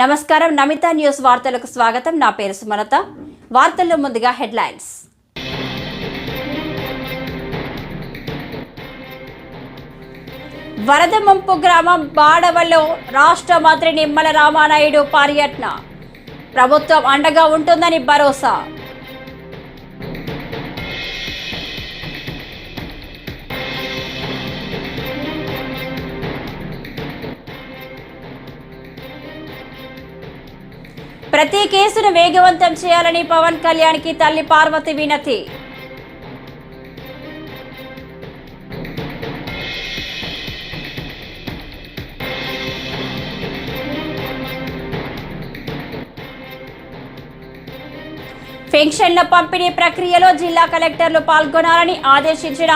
నమస్కారం నమిత న్యూస్ వార్తలకు స్వాగతం. నా పేరు సుమలత. వార్తల్లో ముందుగా హెడ్లైన్స్. వరద ముంపు గ్రామం బాడవలో రాష్ట్ర మంత్రి నిమ్మల రామానాయుడు పర్యటన. ప్రభుత్వం అండగా ఉంటుందని భరోసా. ప్రతి కేసును వేగవంతం చేయాలని పవన్ కళ్యాణ్కి తల్లి పార్వతి వినతి. పెన్షన్ల పంపిణీ ప్రక్రియలో జిల్లా కలెక్టర్లు పాల్గొనాలని ఆదేశించిన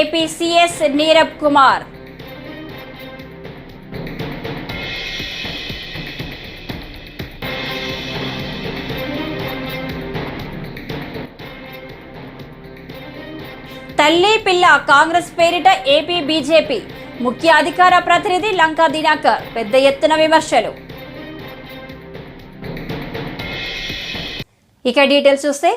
ఏపీ సీఎస్ నీరబ్ కుమార్. తల్లి పిల్ల కాంగ్రెస్ పేరిట ఏపీ బీజేపీ ముఖ్య అధికార ప్రతినిధి లంకా దినకర్ పెద్ద ఎత్తున విమర్శలు. ఇక డీటెయిల్స్ చూస్తే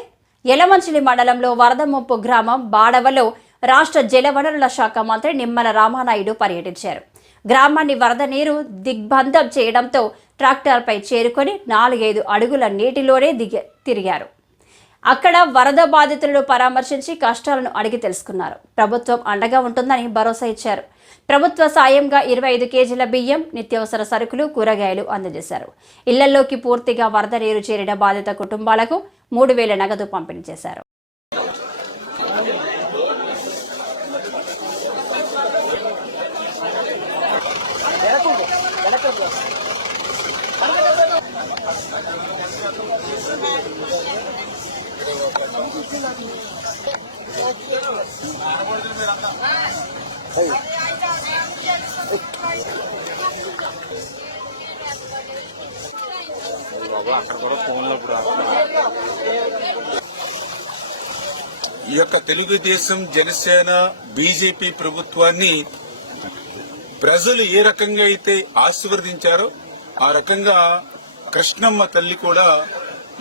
యలమంచిలి మండలంలో వరద ముంపు గ్రామం బాడవలో రాష్ట్ర జలవనరుల శాఖ మంత్రి నిమ్మల రామానాయుడు పర్యటించారు. గ్రామాన్ని వరద నీరు దిగ్బంధం చేయడంతో ట్రాక్టర్పై చేరుకొని 4-5 అడుగుల నీటిలోనే తిరిగారు. అక్కడ వరద బాధితులను పరామర్శించి కష్టాలను అడిగి తెలుసుకున్నారు. ప్రభుత్వం అండగా ఉంటుందని భరోసా ఇచ్చారు. ప్రభుత్వ సాయంగా 25 కేజీల బియ్యం, నిత్యావసర సరుకులు, కూరగాయలు అందజేశారు. ఇళ్లలోకి పూర్తిగా వరద నీరు చేరిన బాధిత కుటుంబాలకు 3,000 నగదు పంపిణీ చేశారు. ఈ యొక్క తెలుగుదేశం, జనసేన, బీజేపీ ప్రభుత్వాన్ని ప్రజలు ఏ రకంగా అయితే ఆశీర్వదించారో ఆ రకంగా కృష్ణమ్మ తల్లి కూడా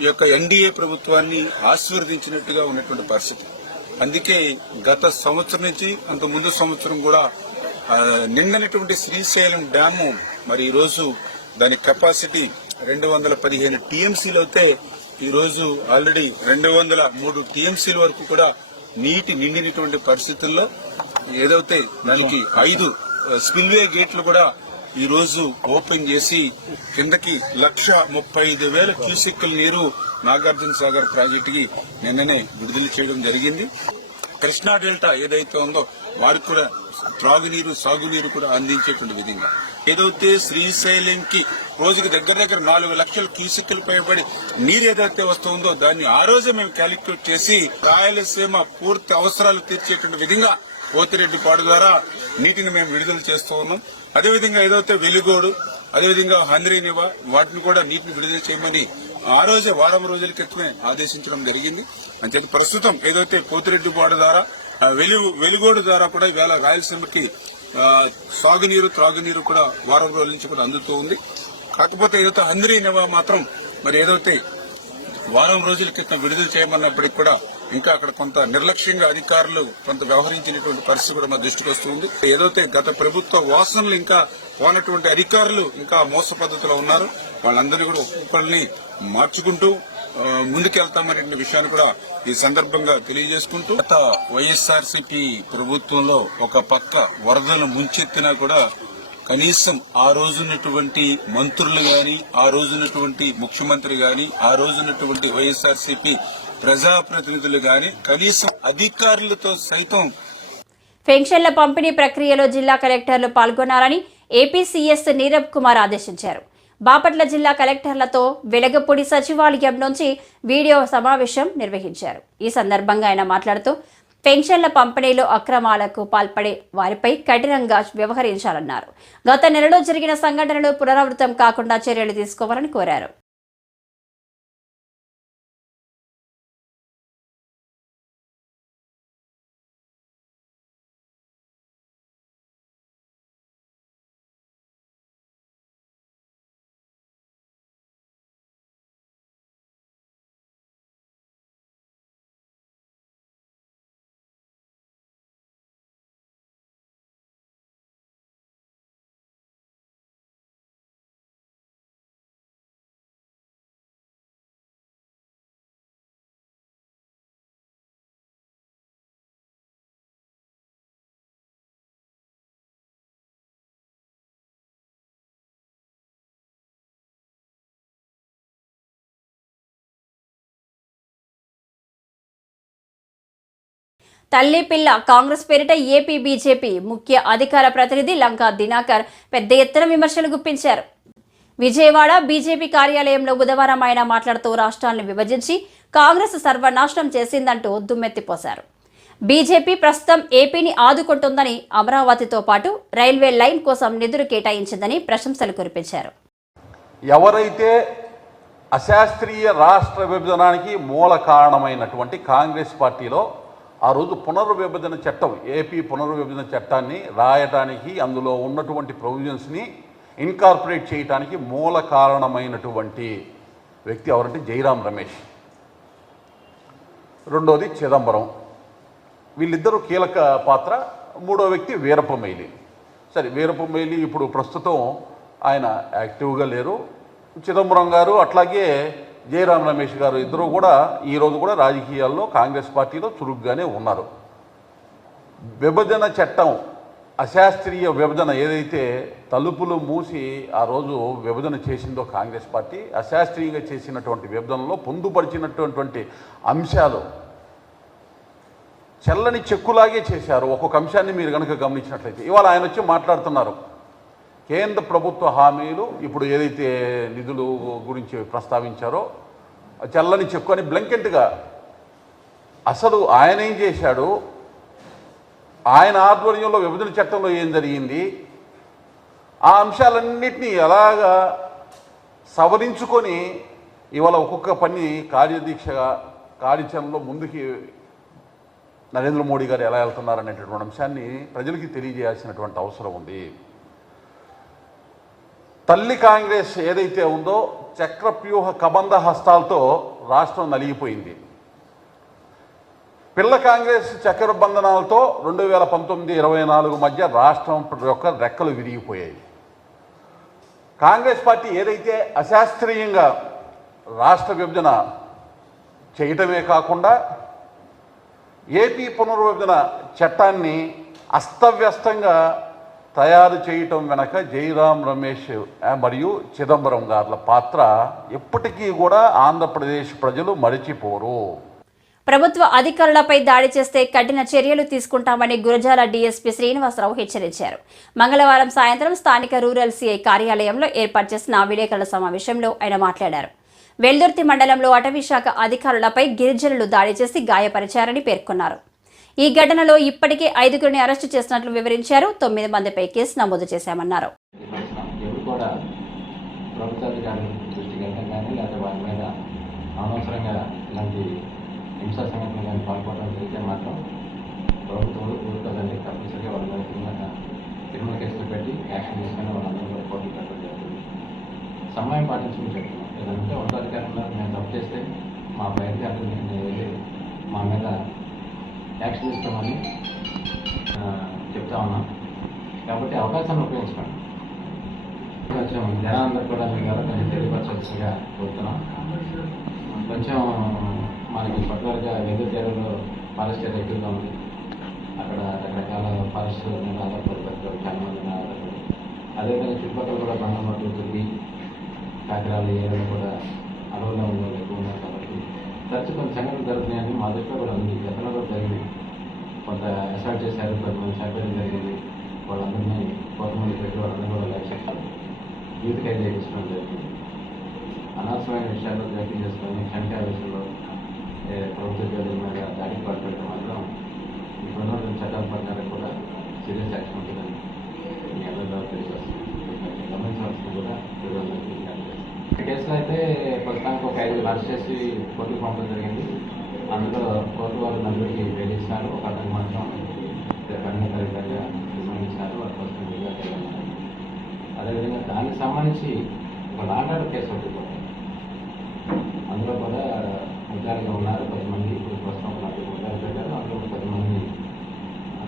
ఈ యొక్క ఎన్డీఏ ప్రభుత్వాన్ని ఆశీర్వదించినట్టుగా ఉన్నటువంటి పరిస్థితి. అందుకే గత సంవత్సరం నుంచి అంత ముందు సంవత్సరం కూడా నిండినటువంటి శ్రీశైలం డ్యాము మరి ఈరోజు దాని కెపాసిటీ 215 టీఎంసీలు అయితే ఈరోజు ఆల్రెడీ 203 టీఎంసీల వరకు కూడా నీటి నిండినటువంటి పరిస్థితుల్లో ఏదైతే దానికి 5 స్పిల్వే గేట్లు కూడా ఈ రోజు ఓపెన్ చేసి కిందకి 1,35,000 క్యూసెక్కుల నీరు నాగార్జున సాగర్ ప్రాజెక్టుకి నిన్ననే విడుదల చేయడం జరిగింది. కృష్ణా డెల్టా ఏదైతే ఉందో వారికి కూడా త్రాగునీరు, సాగునీరు కూడా అందించేటువంటి విధంగా ఏదైతే శ్రీశైలంకి రోజుకి దగ్గర 4 లక్షల క్యూసెక్కులు పైబడి నీరు ఏదైతే వస్తుందో దాన్ని ఆ రోజే మేము క్యాలిక్యులేట్ చేసి రాయలసీమ పూర్తి అవసరాలు తీర్చేటువంటి విధంగా పోతిరెడ్డి పాడు ద్వారా నీటిని మేము విడుదల చేస్తూ ఉన్నాం. అదేవిధంగా ఏదైతే వెలుగోడు, అదేవిధంగా హంద్రీనివా వాటిని కూడా నీటిని విడుదల చేయమని ఆ రోజే వారం రోజుల క్రితమే ఆదేశించడం జరిగింది. అంతే ప్రస్తుతం ఏదైతే పోతిరెడ్డి పాడు ద్వారా వెలుగోడు ద్వారా కూడా ఇవాళ రాయలసీమకి సాగునీరు, త్రాగునీరు కూడా వారం రోజుల నుంచి కూడా అందుతూ ఉంది. కాకపోతే ఏదైతే హంద్రీనివా మాత్రం మరి ఏదైతే వారం రోజుల క్రితం విడుదల చేయమన్నప్పటికీ కూడా ఇంకా అక్కడ కొంత నిర్లక్ష్యంగా అధికారులు కొంత వ్యవహరించినటువంటి పరిస్థితి కూడా మా దృష్టికి వస్తుంది. ఏదైతే గత ప్రభుత్వ వాసనలు ఇంకా పోనటువంటి అధికారులు ఇంకా మోస పద్ధతిలో ఉన్నారు, వాళ్ళందరినీ కూడా ఒక్కొక్కరిని మార్చుకుంటూ ముందుకెళ్తామనే విషయాన్ని కూడా ఈ సందర్భంగా తెలియజేసుకుంటూ గత వైఎస్ఆర్సీపీ ప్రభుత్వంలో ఒక పక్క వరదలు ముంచెత్తినా కూడా కనీసం ఆ రోజున్నటువంటి మంత్రులు గాని, ఆ రోజున్నటువంటి ముఖ్యమంత్రి గాని, ఆ రోజున్నటువంటి వైఎస్ఆర్సీపీ ప్రజాప్రతినిధులు గాని కనీసం అధికారులతో సైతం పెన్షన్ల పంపిణీ ప్రక్రియలో జిల్లా కలెక్టర్లు పాల్గొనాలని ఏపీ సీఎస్ నీరబ్ కుమార్ ఆదేశించారు. బాపట్ల జిల్లా కలెక్టర్లతో వెలగపూడి సచివాలయం నుంచి వీడియో సమావేశం నిర్వహించారు. ఈ సందర్భంగా ఆయన మాట్లాడుతూ పెన్షన్ల పంపిణీలో అక్రమాలకు పాల్పడే వారిపై కఠినంగా వ్యవహరించాలన్నారు. గత నెలలో జరిగిన సంఘటనలు పునరావృతం కాకుండా చర్యలు తీసుకోవాలని కోరారు. తల్లి పిల్ల కాంగ్రెస్ పేరిట ఏపీ బీజేపీ ముఖ్య అధికార ప్రతినిధి లంకా దినాకర్ పెద్ద ఎత్తున విమర్శలు గుప్పించారు. విజయవాడ బీజేపీ కార్యాలయంలో బుధవారం ఆయన మాట్లాడుతూ రాష్ట్రాన్ని విభజించి కాంగ్రెస్ సర్వనాశనం చేసిందంటూ దుమ్మెత్తిపోశారు. బీజేపీ ప్రస్తుతం ఏపీని ఆదుకుంటుందని, అమరావతితో పాటు రైల్వే లైన్ కోసం నిధులు కేటాయించిందని ప్రశంసలు కురిపించారు. ఎవరైతే అశాస్త్రీయ రాష్ట్ర విభజనానికి మూల కారణమైనటువంటి కాంగ్రెస్ పార్టీలో ఆ రోజు పునర్విభజన చట్టం, ఏపీ పునర్విభజన చట్టాన్ని రాయటానికి, అందులో ఉన్నటువంటి ప్రొవిజన్స్ని ఇన్కార్పొరేట్ చేయడానికి మూల కారణమైనటువంటి వ్యక్తి ఎవరంటే జైరాం రమేష్, రెండోది చిదంబరం. వీళ్ళిద్దరూ కీలక పాత్ర. మూడో వ్యక్తి వీరప్పమొయిలి. సరే, వీరప్పమొయిలి ఇప్పుడు ప్రస్తుతం ఆయన యాక్టివ్గా లేరు. చిదంబరం గారు అట్లాగే జైరాం రమేష్ గారు ఇద్దరు కూడా ఈరోజు కూడా రాజకీయాల్లో కాంగ్రెస్ పార్టీలో చురుగ్గానే ఉన్నారు. విభజన చట్టం, అశాస్త్రీయ విభజన ఏదైతే తలుపులు మూసి ఆ రోజు విభజన చేసిందో కాంగ్రెస్ పార్టీ, అశాస్త్రీయంగా చేసినటువంటి విభజనలో పొందుపరిచినటువంటి అంశాలు చెల్లని చెక్కులాగే చేశారు. ఒక్కొక్క అంశాన్ని మీరు కనుక గమనించినట్లయితే ఇవాళ ఆయన వచ్చి మాట్లాడుతున్నారు. కేంద్ర ప్రభుత్వ హామీలు ఇప్పుడు ఏదైతే నిధులు గురించి ప్రస్తావించారో చెల్లని చెక్కు అని బ్లంకెట్గా, అసలు ఆయన ఏం చేశాడు, ఆయన ఆధ్వర్యంలో విభజన చట్టంలో ఏం జరిగింది, ఆ అంశాలన్నింటినీ ఎలాగా సవరించుకొని ఇవాళ ఒక్కొక్క పని కార్యదీక్షగా కార్యాచరణలో ముందుకి నరేంద్ర మోడీ గారు ఎలా వెళ్తున్నారనేటటువంటి అంశాన్ని ప్రజలకి తెలియజేయాల్సినటువంటి అవసరం ఉంది. తల్లి కాంగ్రెస్ ఏదైతే ఉందో చక్రవ్యూహ కబంధ హస్తాలతో రాష్ట్రం నలిగిపోయింది. పిల్ల కాంగ్రెస్ చక్రబంధనాలతో 2019-24 మధ్య రాష్ట్రం యొక్క రెక్కలు విరిగిపోయాయి. కాంగ్రెస్ పార్టీ ఏదైతే అశాస్త్రీయంగా రాష్ట్ర విభజన చేయటమే కాకుండా ఏపీ పునర్విభజన చట్టాన్ని అస్తవ్యస్తంగా తయారు చేయటం వెనక జైరాం రమేష్ మరియు చిదంబరం గార్ల పాత్ర ఎప్పటికీ కూడా ఆంధ్రప్రదేశ్ ప్రజలు మరిచిపోరు. ప్రభుత్వ అధికారులపై దాడి చేస్తే కఠిన చర్యలు తీసుకుంటామని గురజాల డీఎస్పీ శ్రీనివాసరావు హెచ్చరించారు. మంగళవారం సాయంత్రం స్థానిక రూరల్ సీఐ కార్యాలయంలో ఏర్పాటు చేసిన విలేకరుల సమావేశంలో ఆయన మాట్లాడారు. వెల్దుర్తి మండలంలో అటవీశాఖ అధికారులపై గిరిజనులు దాడి చేసి గాయపరిచారని పేర్కొన్నారు. ఈ ఘటనలో ఇప్పటికే 5గురిని అరెస్టు చేసినట్లు వివరించారు. 9 మందిపై కేసు నమోదు చేశామన్నారు. హింసా సంఘటన కానీ పాల్గొనడం జరిగితే మాత్రం ప్రభుత్వంలో ఊరుకోదండి, తప్పనిసరిగా వాళ్ళ మీద క్రిమినల్ కేసులు పెట్టి యాక్షన్ తీసుకుని వాళ్ళందరూ కూడా కోర్టులు పెట్టడం జరుగుతుంది. సమయం పాటించమని చెప్తున్నాం. ఏదంటే ఉన్నతాధికారులు మేము తప్పు చేస్తే మా పై అధికారులు నేను వెళ్ళి మా మీద యాక్షన్ ఇస్తామని చెప్తా ఉన్నాం. కాబట్టి అవకాశాన్ని ఉపయోగించుకోండి. కొంచెం జనాలందరూ కూడా మీ ద్వారా కొంచెం తెలియపరచాల్సిందిగా కోరుతున్నాం. కొంచెం మనకి పర్టికులర్గా వెల్దుర్తి ఏరియాలో ఫారెస్ట్ ఏరియా ఎక్కువగా ఉంది. అక్కడ రకరకాల ఫారెస్ట్ మీద ఆధారపడతారు, చాలా మంది మీద ఆధారపడి. అదేవిధంగా చుట్టుపక్కల కూడా బంగామట్టు, దుర్గి, కాకిరాల ఏరియాలో కూడా అడవుల్లో ఉన్న ఎక్కువ ఉన్నారు. కాబట్టి తరచు కొన్ని సంఘటనలు జరుగుతున్నాయని మా దృష్టిలో కూడా ఉంది. గతంలో కూడా జరిగింది. కొంత అసాల్ట్ చేశారు, కొంతమంది చంపేయడం జరిగింది. వాళ్ళందరినీ కొంతమంది పెట్టి వాళ్ళందరూ కూడా లైఫ్ సెక్షన్ యూత్ ఖైదు చేయించడం జరిగింది. అనవసరమైన విషయాల్లో జోక్యం చేసుకొని క్షణికాల విషయంలో ప్రభుత్వ ఉద్యోగుల మీద దాడికి పాల్పడటం మాత్రం ఇప్పుడున్న చట్టాల ప్రకారం కూడా సీరియస్ యాక్షన్ ఉంటుందని మీ అందరిలో తెలియజేస్తుంది. గమనించవలసింది కూడా ఈ కేసులో అయితే ప్రస్తుతానికి ఒక 5 అరెస్ట్ చేసి కోర్టుకు పంపడం జరిగింది. అందులో కోర్టు వాళ్ళు 4కి బెయిల్ ఇచ్చినారు. ఒక అతనికి మాత్రం 12వ తారీఖు దాకా సంబంధించినారు. వాళ్ళ కోసం వెళ్ళారు. అదేవిధంగా దానికి సంబంధించి ఒక లాండ్ కేసు ఒకటి అందులో కూడా ముద్దాలుగా ఉన్నారు 10 మంది. ఇప్పుడు ప్రస్తుతం 4 ముద్దాలు పెట్టారు. అందులో 10 మంది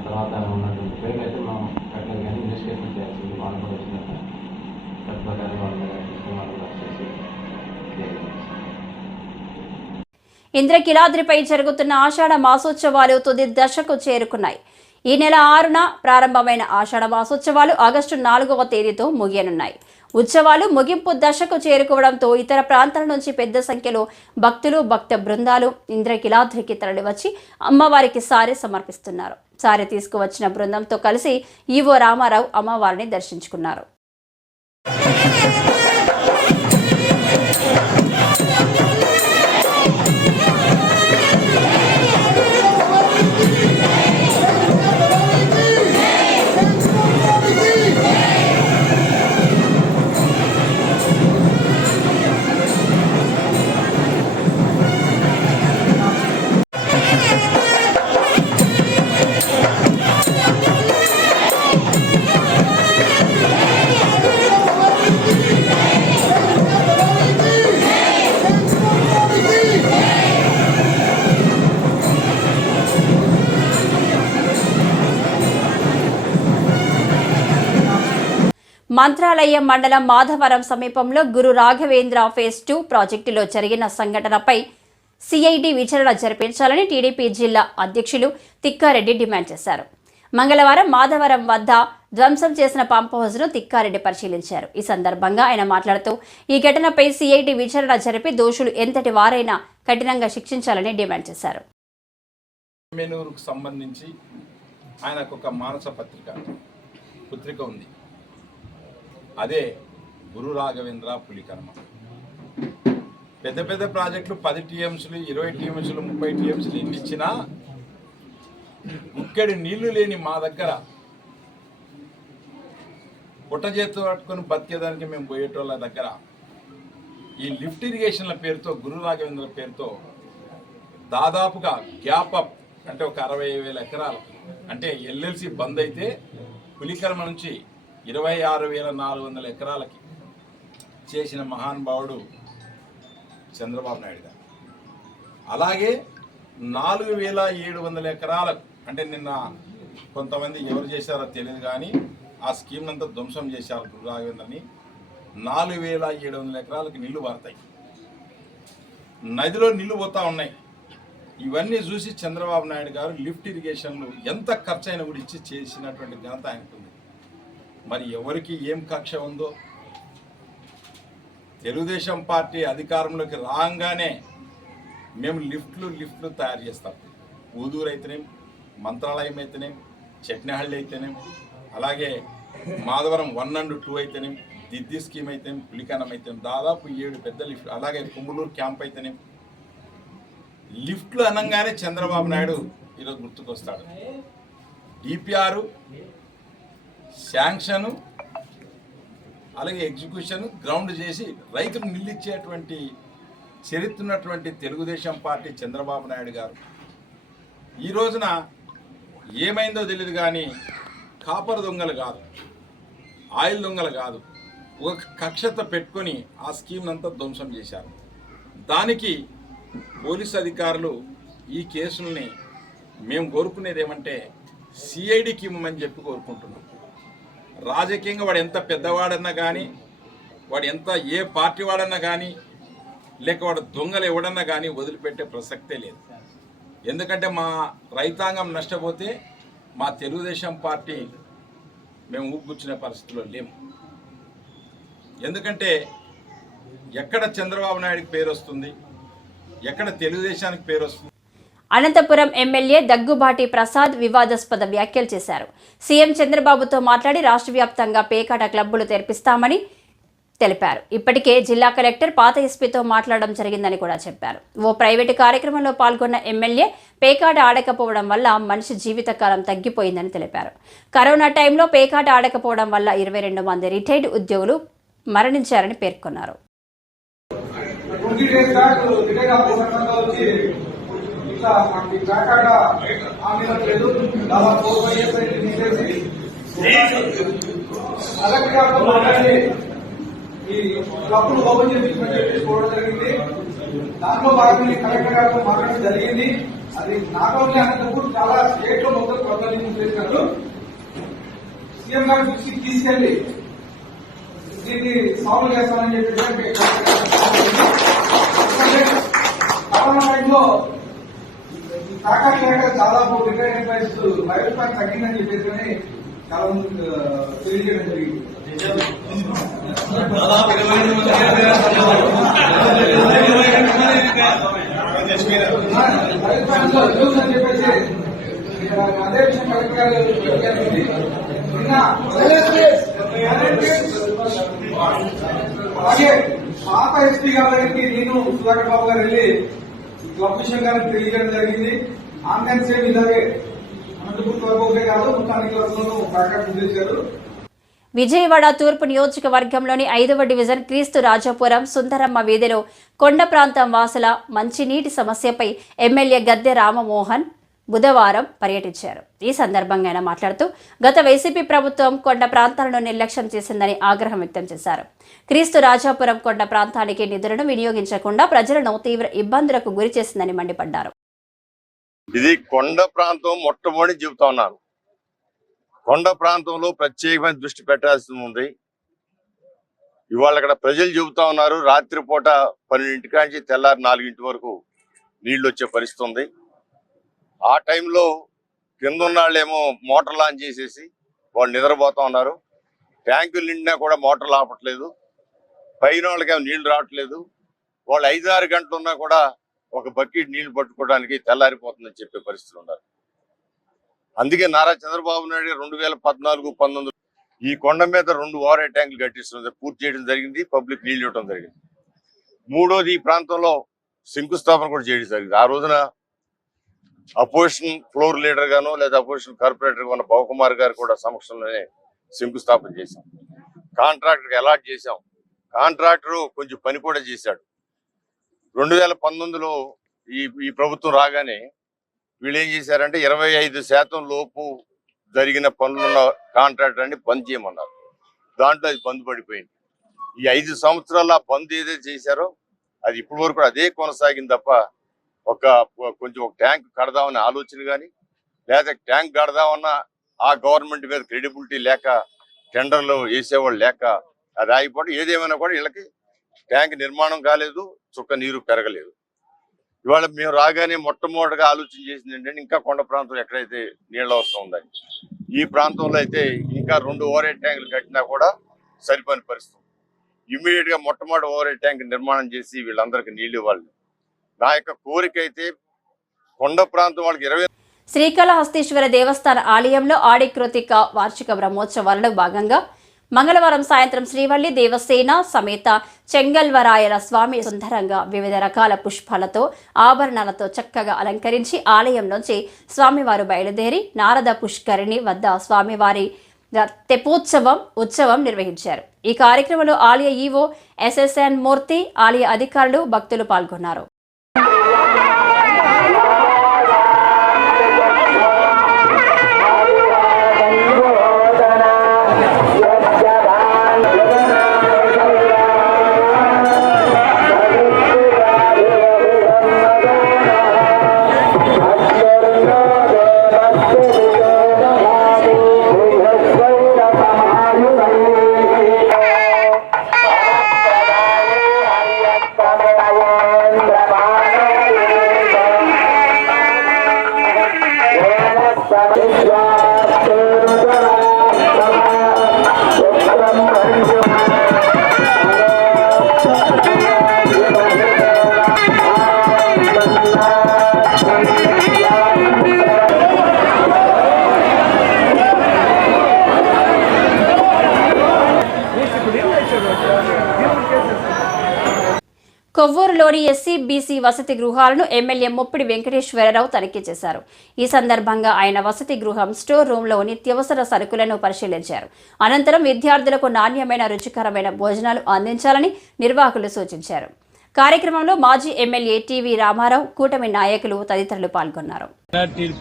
తర్వాత ఉన్నటువంటి పేర్లు అయితే మనం పెట్టలేదు, కానీ ఇన్వెస్టిగేషన్ చేయాల్సింది. వాళ్ళు కూడా వచ్చినట్టు చట్ట ప్రకారం వాళ్ళ మీద వాళ్ళు కూడా చేసి ఇంద్రకీలాద్రిపై జరుగుతున్న ఆషాఢ మాసోత్సవాలు తుది దశకు చేరుకున్నాయి. ఈ నెల 6న ప్రారంభమైన ఆషాఢ మాసోత్సవాలు ఆగస్టు 4వ తేదీతో ముగియనున్నాయి. ఉత్సవాలు ముగింపు దశకు చేరుకోవడంతో ఇతర ప్రాంతాల నుంచి పెద్ద సంఖ్యలో భక్తులు భక్త బృందాలు ఇంద్రకీలాద్రికి తరలివచ్చి అమ్మవారికి సారె సమర్పిస్తున్నారు. సారె తీసుకువచ్చిన బృందంతో కలిసి ఈవో రామారావు అమ్మవారిని దర్శించుకున్నారు. మంత్రాలయం మండలం మాధవరం సమీపంలో గురు రాఘవేంద్ర ఫేజ్ 2 ప్రాజెక్టులో జరిగిన సంఘటనపై సిఐడి విచారణ జరిపించాలని టీడీపీ జిల్లా అధ్యక్షులు తిక్కారెడ్డి డిమాండ్ చేశారు. మంగళవారం మాధవరం వద్ద ధ్వంసం చేసిన పంప్ హౌస్ను తిక్కారెడ్డి పరిశీలించారు. ఈ సందర్భంగా ఆయన మాట్లాడుతూ ఈ ఘటనపై సిఐడి విచారణ జరిపి దోషులు ఎంతటి వారైనా కఠినంగా శిక్షించాలని డిమాండ్ చేశారు. మెనూరుకు సంబంధించి ఆయనకు ఒక మానస పుత్రిక ఉంది. అదే గురు రాఘవేంద్ర పులికర్మ. పెద్ద పెద్ద ప్రాజెక్టులు 10 టీఎంసీలు 20 టీఎంసీలు 30 టీఎంసీలు ఎన్ని ఇచ్చినా ఇక్కడి నీళ్లు లేని మా దగ్గర పుట్ట చేతు పట్టుకొని బతికేదానికి మేము పోయేటోళ్ళ దగ్గర ఈ లిఫ్ట్ ఇరిగేషన్ల పేరుతో గురు రాఘవేంద్ర పేరుతో దాదాపుగా గ్యాప్ అప్ అంటే ఒక 60,000 ఎకరాలు అంటే ఎల్ఎల్సి బంద్ అయితే పులికర్మ నుంచి 26,400 ఎకరాలకి చేసిన మహానుభావుడు చంద్రబాబు నాయుడు గారు. అలాగే 4,700 ఎకరాలకు అంటే నిన్న కొంతమంది ఎవరు చేశారో తెలియదు కానీ ఆ స్కీమ్ అంతా ధ్వంసం చేశారు. గురు రాఘవేంద్రని 4,700 ఎకరాలకు నీళ్లు పడతాయి, నదిలో నీళ్లు పోతా ఉన్నాయి. ఇవన్నీ చూసి చంద్రబాబు నాయుడు గారు లిఫ్ట్ ఇరిగేషన్లు ఎంత ఖర్చు అయినా కూడా ఇచ్చి చేసినటువంటి ఘనత ఆయనకుంది. మరి ఎవరికి ఏం కక్ష ఉందో తెలుగుదేశం పార్టీ అధికారంలోకి రాగానే మేము లిఫ్ట్లు తయారు చేస్తాం. ఊదూరు అయితేనేం, మంత్రాలయం అయితేనేం, చట్నహళ్ళి అయితేనేం, అలాగే మాధవరం 1 and 2 అయితేనేం, దిద్ది స్కీమ్ అయితేనేం, పులికానం అయితేనేం, దాదాపు 7 పెద్ద లిఫ్ట్లు, అలాగే కుమ్ములూరు క్యాంప్ అయితేనేం. లిఫ్ట్లు అనగానే చంద్రబాబు నాయుడు ఈరోజు గుర్తుకొస్తాడు. డిపిఆర్ శాంక్షను అలాగే ఎగ్జిక్యూషన్ గ్రౌండ్ చేసి రైతులు నిల్లిచ్చేటువంటి చరిత్ర ఉన్నటువంటి తెలుగుదేశం పార్టీ చంద్రబాబు నాయుడు గారు ఈ రోజున ఏమైందో తెలియదు కానీ కాపర్ దొంగలు కాదు, ఆయిల్ దొంగలు కాదు, ఒక కక్షత పెట్టుకొని ఆ స్కీమ్ అంతా ధ్వంసం చేశారు. దానికి పోలీసు అధికారులు ఈ కేసుల్ని మేము కోరుకునేది ఏమంటే సిఐడికి ఇవ్వమని చెప్పి కోరుకుంటున్నాం. రాజకీయంగా వాడు ఎంత పెద్దవాడన్నా కానీ, వాడు ఎంత ఏ పార్టీ వాడన్నా కానీ, లేక వాడు దొంగలు ఎవడన్నా కానీ వదిలిపెట్టే ప్రసక్తే లేదు. ఎందుకంటే మా రైతాంగం నష్టపోతే మా తెలుగుదేశం పార్టీ మేము ఊపుకునే పరిస్థితిలో లేము. ఎందుకంటే ఎక్కడ చంద్రబాబు నాయుడికి పేరు వస్తుంది, ఎక్కడ తెలుగుదేశానికి పేరు వస్తుంది. అనంతపురం ఎమ్మెల్యే దగ్గుబాటి ప్రసాద్ వివాదాస్పద వ్యాఖ్యలు చేశారు. సీఎం చంద్రబాబుతో మాట్లాడి రాష్ట్ర వ్యాప్తంగా పేకాట క్లబ్బులు తెరిపిస్తామని తెలిపారు. ఇప్పటికే జిల్లా కలెక్టర్ పాత ఎస్పీతో మాట్లాడడం జరిగిందని కూడా చెప్పారు. ఓ ప్రైవేటు కార్యక్రమంలో పాల్గొన్న ఎమ్మెల్యే పేకాట ఆడకపోవడం వల్ల మనిషి జీవితకాలం తగ్గిపోయిందని తెలిపారు. కరోనా టైంలో పేకాట ఆడకపోవడం వల్ల 22 మంది రిటైర్డ్ ఉద్యోగులు మరణించారని పేర్కొన్నారు. ఇట్లా మనకి పేకాట ఆమెలేదు దాదాపు 4 years అయితే తీసేసి కలెక్టర్ గారితో మాట్లాడి ఈ క్లబ్లు ఓపెన్ చేసుకోవడం జరిగింది. దాంట్లో భాగంగా కలెక్టర్ గారితో మాట్లాడడం జరిగింది. అది నాట్ ఓన్లీ అనంతపూర్, చాలా స్టేట్ లో మొత్తం క్లబ్లు చేశారు. సీఎం గారి దృష్టికి తీసుకెళ్లి దీన్ని సాల్వ్ చేస్తామని చెప్పి కరోనా టైంలో దాదాపు రిటైర్డ్ ఎంప్లాయీస్ 5 రూపాయలు తగ్గిందని చెప్పేసి చాలా మంది తెలియజేయడం జరిగింది. చెప్పేసి అదే విషయం కలెక్టర్ గారు అలాగే పాత ఎస్పీ గారి దగ్గరికి నేను సుధాకర్ బాబు గారు వెళ్ళి క్లబ్ విషయం గారికి తెలియజేయడం జరిగింది. ఆన్లైన్ సేమ్ ఇలాగే అనంతపురం క్లబ్ ఒకటే కాదు మొత్తం అన్ని క్లబ్లను ప్రకటన చేశారు. విజయవాడ తూర్పు నియోజకవర్గంలోని 5వ డివిజన్ క్రీస్తు రాజాపురం సుందరమ్మ వీధిలో కొండ ప్రాంతం వాసుల మంచినీటి సమస్యపై ఎమ్మెల్యే గద్దె రామమోహన్ బుధవారం పర్యటించారు. ఈ సందర్భంగా ఆయన మాట్లాడుతూ గత వైసీపీ ప్రభుత్వం కొండ ప్రాంతాలను నిర్లక్ష్యం చేసిందని ఆగ్రహం వ్యక్తం చేశారు. క్రీస్తు రాజాపురం కొండ ప్రాంతానికి నిధులను వినియోగించకుండా ప్రజలను తీవ్ర ఇబ్బందులకు గురి చేసిందని మండిపడ్డారు. ఇది కొండ ప్రాంతం మొట్టమొదటి చెబుతా ఉన్నాను. కొండ ప్రాంతంలో ప్రత్యేకమైన దృష్టి పెట్టాల్సి ఉంది. ఇవాళ అక్కడ ప్రజలు చెబుతా ఉన్నారు, రాత్రిపూట 12 నుంచి తెల్లారి 4 వరకు నీళ్లు వచ్చే పరిస్థితి ఉంది. ఆ టైంలో కింద ఉన్నాళ్ళేమో మోటార్ లాంచ్ చేసేసి వాళ్ళు నిద్రపోతా ఉన్నారు. ట్యాంకులు నిండినా కూడా మోటార్లు ఆపట్లేదు. పైన వాళ్ళకేమో నీళ్లు రావట్లేదు. వాళ్ళు 5-6 గంటలు ఉన్నా కూడా ఒక బకెట్ నీళ్లు పట్టుకోవడానికి తెల్లారిపోతుందని చెప్పే పరిస్థితులు ఉన్నారు. అందుకే నారా చంద్రబాబు నాయుడు 2014-19 ఈ కొండ మీద 2 ఓవర్ ట్యాంకులు కట్టిస్తుంది, పూర్తి చేయడం జరిగింది. పబ్లిక్ నీళ్లు ఇవ్వడం జరిగింది. మూడోది ఈ ప్రాంతంలో శంకుస్థాపన కూడా చేయడం జరిగింది. ఆ రోజున అపోజిషన్ ఫ్లోర్ లీడర్ గాను లేదా అపోజిషన్ కార్పొరేటర్ గా ఉన్న భవకుమార్ గారు కూడా సమక్షంలోనే శంకుస్థాపన చేశాం. కాంట్రాక్టర్ అలాట్ చేశాం. కాంట్రాక్టర్ కొంచెం పని కూడా చేశాడు. 2019లో ఈ ప్రభుత్వం రాగానే వీళ్ళు ఏం చేశారంటే 25% లోపు జరిగిన పనులున్న కాంట్రాక్టర్ అని బంద్ చేయమన్నారు. దాంట్లో అది బంద్ పడిపోయింది. ఈ 5 సంవత్సరాల బంద్ ఏదైతే చేశారో అది ఇప్పటి వరకు అదే కొనసాగింది తప్ప కొంచెం ఒక ట్యాంక్ కడదామనే ఆలోచన కానీ లేదా ట్యాంక్ కడదామన్నా ఆ గవర్నమెంట్ మీద క్రెడిబిలిటీ లేక టెండర్లు వేసేవాళ్ళు లేక అది ఆగిపోవడం. ఏదేమైనా కూడా వీళ్ళకి ట్యాంక్ నిర్మాణం కాలేదు, చుక్క నీరు పెరగలేదు. ఇవాళ మేము రాగానే మొట్టమొదటిగా ఆలోచన చేసింది ఏంటంటే ఇంకా కొండ ప్రాంతం ఎక్కడైతే నీళ్ళ అవసరం ఉందని, ఈ ప్రాంతంలో అయితే ఇంకా 2 ఓవర్ ట్యాంకులు కట్టినా కూడా సరిపోని పరిస్థితి. ఇమ్మీడియట్ గా మొట్టమొదటి ఓవర్ ట్యాంక్ నిర్మాణం చేసి వీళ్ళందరికీ నీళ్లు ఇవ్వాలి. నా యొక్క కోరిక అయితే కొండ ప్రాంతం వాళ్ళకి 20. శ్రీకాళహస్తీశ్వర దేవస్థాన ఆలయంలో ఆడికృతిక వార్షిక బ్రహ్మోత్సవాలలో భాగంగా మంగళవారం సాయంత్రం శ్రీవల్లి దేవసేన సమేత చెంగల్వరాయల స్వామి సుందరంగా వివిధ రకాల పుష్పాలతో ఆభరణాలతో చక్కగా అలంకరించి ఆలయం నుంచి స్వామివారు బయలుదేరి నారద పుష్కరిణి వద్ద స్వామివారి ఉత్సవం నిర్వహించారు. ఈ కార్యక్రమంలో ఆలయ ఈవో ఎస్ఎస్ఎన్ మూర్తి, ఆలయ అధికారులు, భక్తులు పాల్గొన్నారు. కొవ్వూరులోని ఎస్సీ బీసీ వసతి గృహాలను ఎమ్మెల్యే ముప్పిడి వెంకటేశ్వరరావు తనిఖీ చేశారు. ఈ సందర్భంగా ఆయన వసతి గృహం స్టోర్ రూంలో నిత్యావసర సరుకులను పరిశీలించారు. అనంతరం విద్యార్థులకు నాణ్యమైన రుచికరమైన భోజనాలు అందించాలని నిర్వాహకులు సూచించారు. కార్యక్రమంలో మాజీ ఎమ్మెల్యే టీవీ రామారావు, కూటమి నాయకులు తదితరులు పాల్గొన్నారు.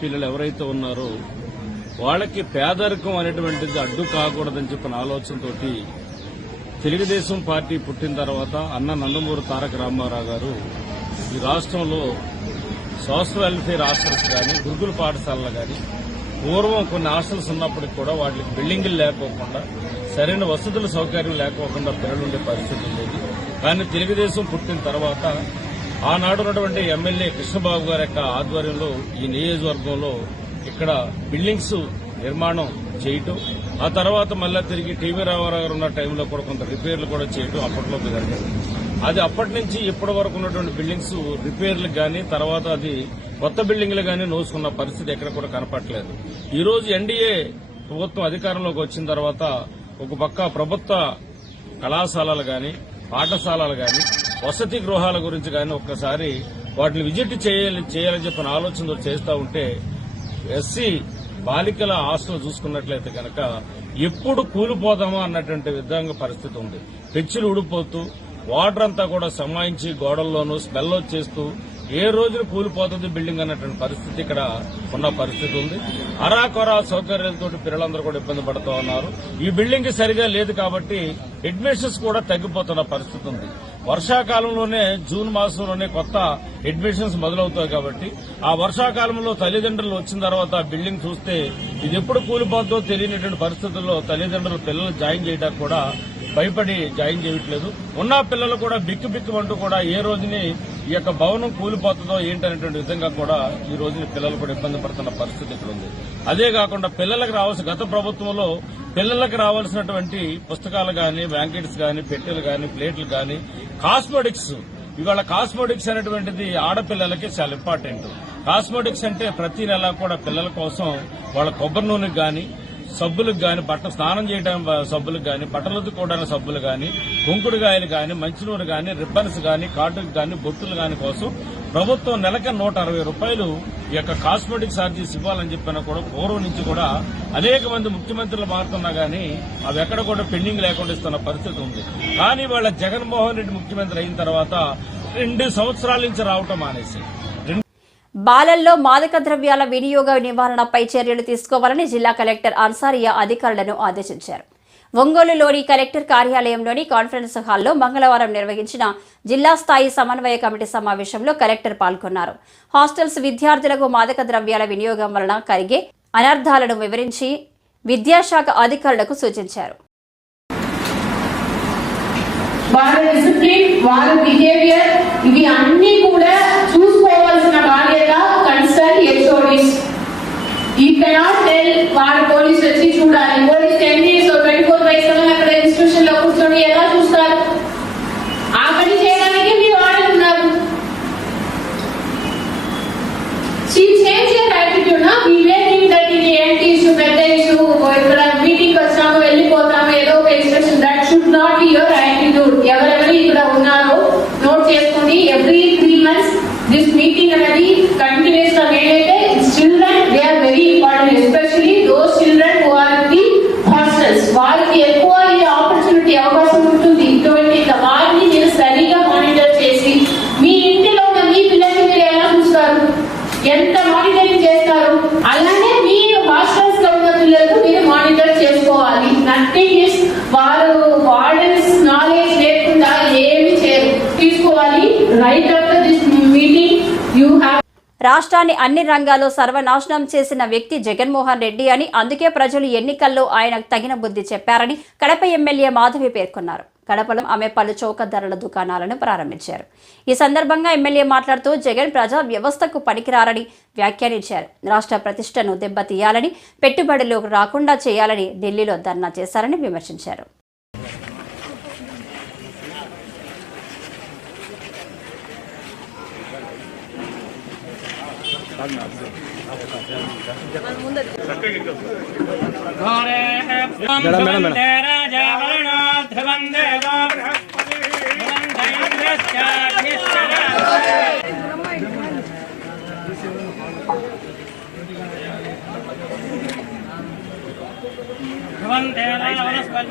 పిల్లలు ఎవరైతే ఉన్నారో వాళ్ళకి పేదరికం అనేటువంటిది అడ్డు కాకూడదని చెప్పిన ఆలోచనతోటి తెలుగుదేశం పార్టీ పుట్టిన తర్వాత అన్న నందమూరి తారక రామారావు గారు ఈ రాష్ట్రంలో సోషల్ వెల్ఫేర్ హాస్టల్స్ కానీ, గురుకుల పాఠశాలలు కానీ, పూర్వం కొన్ని హాస్టల్స్ ఉన్నప్పటికీ కూడా వాటికి బిల్డింగులు లేకోకుండా, సరైన వసతుల సౌకర్యం లేకోకుండా పిల్లలుండే పరిస్థితి ఉండేది. కానీ తెలుగుదేశం పుట్టిన తర్వాత ఆనాడు ఉన్నటువంటి ఎమ్మెల్యే కృష్ణబాబు గారి యొక్క ఆధ్వర్యంలో ఈ నియోజకవర్గంలో ఇక్కడ బిల్డింగ్స్ నిర్మాణం చేయటం, ఆ తర్వాత మళ్ళీ తిరిగి టీవీ రామారావు గారు ఉన్న టైంలో కూడా కొంత రిపేర్లు కూడా చేయడం అప్పట్లో జరిగింది. అది అప్పటి నుంచి ఇప్పటి వరకు ఉన్నటువంటి బిల్డింగ్స్ రిపేర్లకు గానీ తర్వాత అది కొత్త బిల్డింగ్లు గానీ నోసుకున్న పరిస్థితి ఎక్కడ కూడా కనపట్లేదు. ఈ రోజు ఎన్డీఏ ప్రభుత్వం అధికారంలోకి వచ్చిన తర్వాత ఒక పక్క ప్రభుత్వ కళాశాలలు గాని పాఠశాలలు గాని వసతి గృహాల గురించి గాని ఒక్కసారి వాటిని విజిట్ చేయాలని చెప్పిన ఆలోచనతో చేస్తా ఉంటే ఎస్సీ బాలికల హాస్టల్ చూసుకున్నట్లయితే కనుక ఎప్పుడు కూలిపోదామా అన్నటువంటి విధంగా పరిస్థితి ఉంది. పెచ్చులు ఊడిపోతూ వాటర్ అంతా కూడా సమాయించి గోడల్లోనూ స్మెల్ వచ్చేస్తూ ఏ రోజున కూలిపోతుంది బిల్డింగ్ అన్నటువంటి పరిస్థితి ఇక్కడ ఉన్న పరిస్థితి ఉంది. అరాకొరా సౌకర్యాలతో పిల్లలందరూ కూడా ఇబ్బంది పడుతూ ఉన్నారు. ఈ బిల్డింగ్ సరిగా లేదు కాబట్టి అడ్మిషన్స్ కూడా తగ్గిపోతున్న పరిస్థితి ఉంది. వర్షాకాలంలోనే జూన్ మాసంలోనే కొత్త అడ్మిషన్స్ మొదలవుతాయి కాబట్టి ఆ వర్షాకాలంలో తల్లిదండ్రులు వచ్చిన తర్వాత బిల్డింగ్ చూస్తే ఇది ఎప్పుడు కూలిపోతుందో తెలియనటువంటి పరిస్థితుల్లో తల్లిదండ్రులు పిల్లలు జాయిన్ చేయడానికి కూడా భయపడి జాయిన్ చేయట్లేదు. ఉన్న పిల్లలు కూడా బిక్కుమంటూ కూడా ఏ రోజుని ఈ యొక్క భవనం కూలిపోతుందో ఏంటనేటువంటి విధంగా కూడా ఈ రోజున పిల్లలు కూడా ఇబ్బంది పడుతున్న పరిస్థితి ఇక్కడ ఉంది. అదే కాకుండా పిల్లలకు రావాల్సిన గత ప్రభుత్వంలో పిల్లలకు రావాల్సినటువంటి పుస్తకాలు గాని బ్లాంకెట్స్ గాని పెట్టెలు గాని ప్లేట్లు గాని కాస్మెటిక్స్ ఇవాళ కాస్మెటిక్స్ అనేటువంటిది ఆడపిల్లలకి చాలా ఇంపార్టెంట్. కాస్మెటిక్స్ అంటే ప్రతి నెల కూడా పిల్లల కోసం వాళ్ళ కొబ్బరి నూనెకి గాని సబ్బులకు గాని స్నానం చేయడం సబ్బులకు గాని బట్టలు ఉతుక్కోవడానికి సబ్బులు గాని కుంకుడుగాయలు గాని మంచినూనె గాని రిబ్బన్స్ గాని కార్డులు గాని బొట్టులు గాని కోసం ప్రభుత్వం నెలకి 160 రూపాయలు ఈ యొక్క కాస్మెటిక్ ఛార్జీస్ ఇవ్వాలని చెప్పినా కూడా పూర్వం నుంచి కూడా అనేక మంది ముఖ్యమంత్రులు మారుతున్నా గానీ అవి ఎక్కడ కూడా పెండింగ్ లేకుండా ఇస్తున్న పరిస్థితి ఉంది. కానీ వాళ్ళ జగన్మోహన్ రెడ్డి ముఖ్యమంత్రి అయిన తర్వాత 2 సంవత్సరాల నుంచి రావటం మానేసి బాలల్లో మాదక ద్రవ్యాల వినియోగ నివారణపై చర్యలు తీసుకోవాలని జిల్లా కలెక్టర్ అన్సారియా అధికారులను ఆదేశించారు. ఒంగోలులోని కలెక్టర్ కార్యాలయంలోని కాన్ఫరెన్స్ హాల్లో మంగళవారం నిర్వహించిన జిల్లా స్థాయి సమన్వయ కమిటీ సమావేశంలో కలెక్టర్ పాల్గొన్నారు. హాస్టల్స్ విద్యార్థులకు మాదక ద్రవ్యాల వినియోగం వలన కలిగే అనర్థాలను వివరించి విద్యాశాఖ అధికారులకు సూచించారు. వారి డిసిప్లిన్, వారి బిహేవియర్ ఇవి అన్ని కూడా చూసుకోవాల్సిన బాధ్యత concern HODs. You cannot tell వారి పోలీస్ వచ్చి చూడాలి. పోలీస్ 10 days 24/7 అక్కడ ఇన్స్టిట్యూషన్ లో కూర్చొని ఎలా చూస్తారు? ఆ పని చేయడానికి మీ వాళ్ళు ఉన్నారు. Change your attitude. నా వి మే థింక్ దట్ ఇది ఏంటి ఇష్యూ, పెద్ద ఇష్యూ, ఇక్కడ మీటింగ్ వచ్చాము వెళ్ళిపోతాము ఏదో ఒక instruction. That should not be your attitude. ఎవరెవరు ఇక్కడ ఉన్నారో నోట్ చేసుకోండి. ఎవ్రీ 3 months దిస్ మీటింగ్ అనేది కంటిన్యూస్ గా ఏదైతే children they are very important, especially those children who are in the hostels. వారికి ఎక్కువ ఈ ఆపర్చునిటీ అవకాశం ఉంటుంది. ఇటువంటి వారిని మీరు సరిగా మానిటర్ చేసి మీ ఇంటిలో ఉన్న మీ పిల్లల్ని మీరు ఎలా చూస్తారు, ఎంత మానిటరింగ్ చేస్తారు, అలానే మీ హాస్టల్స్ లో ఉన్న పిల్లలకు మీరు మానిటర్ చేసుకోవాలి. నథింగ్ ఇస్ వారు వార్డెన్స్ నాలెడ్జ్ లేకుండా ఏమి తీసుకోవాలి. Right after this meeting you have. రాష్ట్రాన్ని అన్ని రంగాల్లో సర్వనాశనం చేసిన వ్యక్తి జగన్మోహన్ రెడ్డి అని, అందుకే ప్రజలు ఎన్నికల్లో ఆయనకు తగిన బుద్ధి చెప్పారని కడప ఎమ్మెల్యే మాధవి పేర్కొన్నారు. కడపలో ఆమె పలు చౌక ధరల దుకాణాలను ప్రారంభించారు. ఈ సందర్భంగా ఎమ్మెల్యే మాట్లాడుతూ జగన్ ప్రజా వ్యవస్థకు పనికిరారని వ్యాఖ్యానించారు. రాష్ట్ర ప్రతిష్టను దెబ్బతీయాలని, పెట్టుబడులు రాకుండా చేయాలని ఢిల్లీలో ధర్నా చేశారని విమర్శించారు.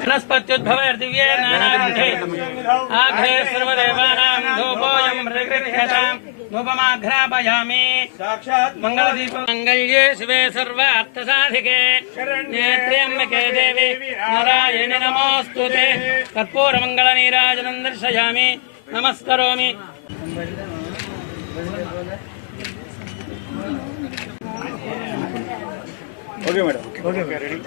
वनस्पत्युद्भवैर्दिव्ये नानागन्धे आघ्रे सर्वदेवानां धूपोऽयं प्रकृत्यताम् धूपमाघ्रापयामि मङ्गलदीपं मङ्गल्ये शिवे सर्वार्थसाधिके नेत्र्यम्बिके देवी नारायणि नमोऽस्तुते कर्पूरमङ्गलनीराजनं दर्शयामि नमस्करोमि. Okay madam, okay ready.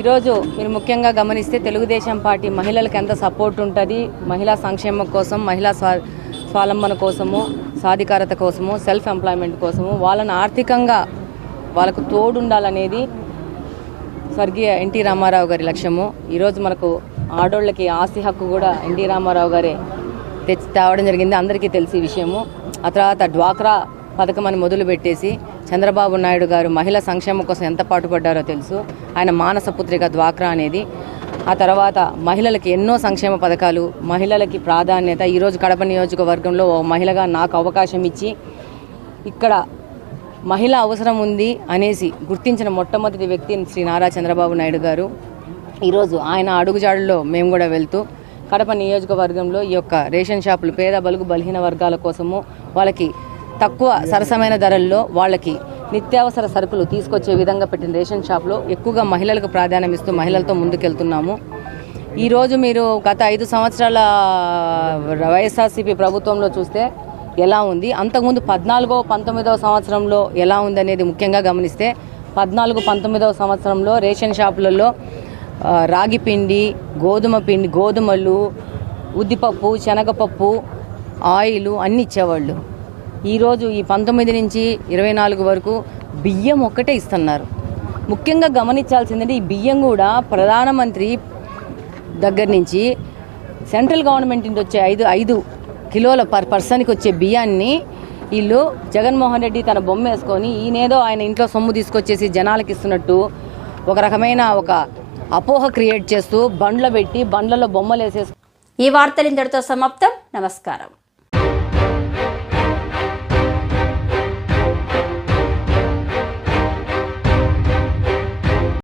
ఈరోజు మీరు ముఖ్యంగా గమనిస్తే తెలుగుదేశం పార్టీ మహిళలకు ఎంత సపోర్ట్ ఉంటుంది, మహిళా సంక్షేమం కోసం, మహిళా స్వావలంబన కోసము, సాధికారత కోసము, సెల్ఫ్ ఎంప్లాయ్మెంట్ కోసము, వాళ్ళని ఆర్థికంగా వాళ్ళకు తోడుండాలనేది స్వర్గీయ ఎన్టీ రామారావు గారి లక్ష్యము. ఈరోజు మనకు ఆడోళ్ళకి ఆస్తి హక్కు కూడా ఎన్టీ రామారావు గారే తేవడం జరిగింది, అందరికీ తెలిసి విషయము. ఆ తర్వాత డ్వాక్రా పథకం అని మొదలుపెట్టేసి చంద్రబాబు నాయుడు గారు మహిళా సంక్షేమం కోసం ఎంత పాటుపడ్డారో తెలుసు. ఆయన మానస పుత్రిక డ్వాక్రా అనేది. ఆ తర్వాత మహిళలకి ఎన్నో సంక్షేమ పథకాలు, మహిళలకి ప్రాధాన్యత. ఈరోజు కడప నియోజకవర్గంలో ఓ మహిళగా నాకు అవకాశం ఇచ్చి ఇక్కడ మహిళ అవసరం ఉంది అనేసి గుర్తించిన మొట్టమొదటి వ్యక్తి శ్రీ నారా చంద్రబాబు నాయుడు గారు. ఈరోజు ఆయన అడుగుజాడల్లో మేము కూడా వెళ్తూ కడప నియోజకవర్గంలో ఈ యొక్క రేషన్ షాపులు పేద బలుగు బలహీన వర్గాల కోసము వాళ్ళకి తక్కువ సరసమైన ధరల్లో వాళ్ళకి నిత్యావసర సరుకులు తీసుకొచ్చే విధంగా పెట్టిన రేషన్ షాప్లో ఎక్కువగా మహిళలకు ప్రాధాన్యం ఇస్తూ మహిళలతో ముందుకెళ్తున్నాము. ఈరోజు మీరు గత 5 సంవత్సరాల వైఎస్ఆర్సీపీ ప్రభుత్వంలో చూస్తే ఎలా ఉంది, అంతకుముందు 14-19 సంవత్సరంలో ఎలా ఉంది అనేది ముఖ్యంగా గమనిస్తే 14-19 సంవత్సరంలో రేషన్ షాపులలో రాగి పిండి, గోధుమ పిండి, గోధుమలు, ఉద్దిపప్పు, శనగపప్పు, ఆయిల్ అన్నీ ఇచ్చేవాళ్ళు. ఈరోజు ఈ 19 నుంచి 24 వరకు బియ్యం ఒక్కటే ఇస్తున్నారు. ముఖ్యంగా గమనించాల్సిందంటే ఈ బియ్యం కూడా ప్రధానమంత్రి దగ్గర నుంచి సెంట్రల్ గవర్నమెంట్ నుంచి వచ్చే 5 కిలోల పర్ పర్సన్కి వచ్చే బియ్యాన్ని వీళ్ళు జగన్మోహన్ రెడ్డి తన బొమ్మ వేసుకొని ఈయనేదో ఆయన ఇంట్లో సొమ్ము తీసుకొచ్చేసి జనాలకి ఇస్తున్నట్టు ఒక రకమైన ఒక అపోహ క్రియేట్ చేస్తూ బండ్లో పెట్టి బండ్లలో బొమ్మలు వేసేసి. ఈ వార్తలు ఇంతటితో సమాప్తం. నమస్కారం.